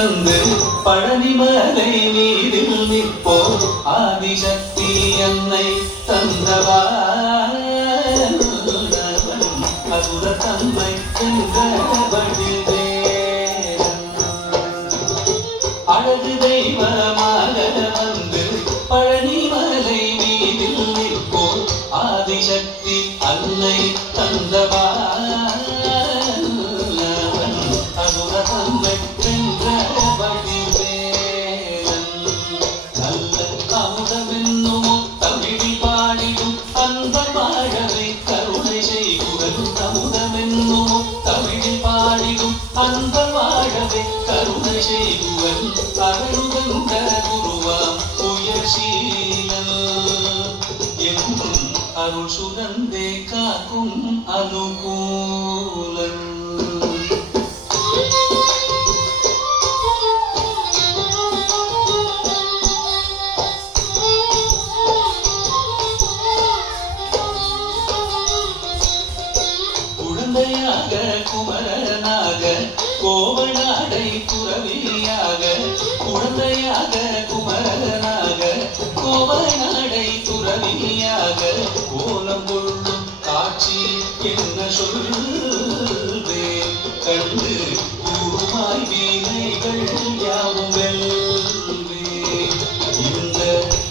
வந்து பழனிமலை நீரில் நிற்போ ஆதிசக்தி என்னை தந்தவா அசுர தன்மை சென்ற அழகு தெய்வமாக வந்து பழனிமலை மீதில் நிற்போ ஆதிசக்தி அன்னை தந்தவா அசுர தன்மை சென்ற வடிவேலன் நல்ல அமுதமென்னுமோ தமிழி பாடிடும் அந்த பாழவை கருணை செய்குவன் அமுதமென்னுமோ தமிழி பாடிடும் அந்த வாழவை கருணை செய்குவன் அருள்வந்த குருவாம் உயர்ஷீலன் என்றும் அருள் சுரந்தே காக்கும் அனுகூலன் குழந்தையாக குமரனாக கோவநாடை துறவியாக குழந்தையாக குமரனாக கோவநாடை துறவியாக கோலம் கொள்ளும் காட்சி என்ன சொல்வே கண்டு கூறுமாய் வீணைகள் யாவும் வெல்வே இந்த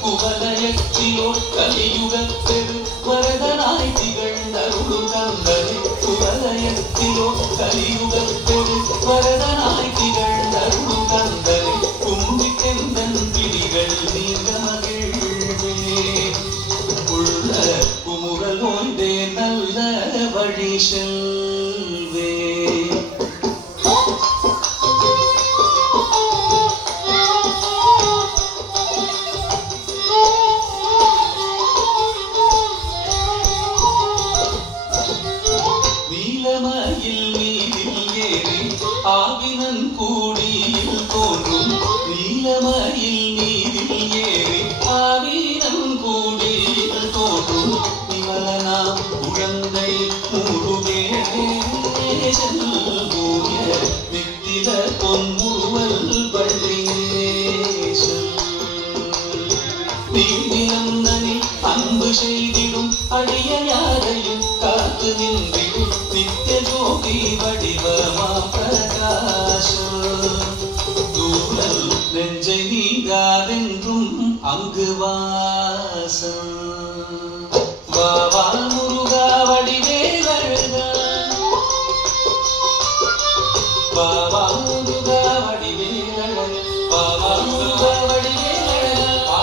குவலயத்திலோ கலியுகப்பெரு வரதனாய் திகழ்ந்தருளும் கந்தனை குவலயத்திலோ கலியுகப்பெரு வரதனாய் திகழ்ந்தருளும் கந்தனை கும்பிட்டெந்தன் பிடிகள் நீங்க மகிழ்வே உள்ள குமுறல் ஓய்ந்தே நல்ல வழி செல்வே நீலமயில் நீரில் ஏறி ஆவினன் கூடியில் தோன்றும் நீலமயில் நீரில் ஏறி ஆவினன் கூடியில் தோன்றும் நிமலனாம் உழந்தை முருகேசன் பூய நித்தில பொன்முருவல் பள்ளேசன் நீதினம் நனி அன்பு செய்திடும் அடிய யாரையும் காத்து நின்றிடும் நித்திய ஜோதி வடிவமா பிரகாச தூரல் நெஞ்சை நீங்காதென்றும் அங்கு வாசம் வாவா முருகா வடிவேலழகா வாவா முருகா வடிவேலழகா வாவா முருகா வடிவேலழகா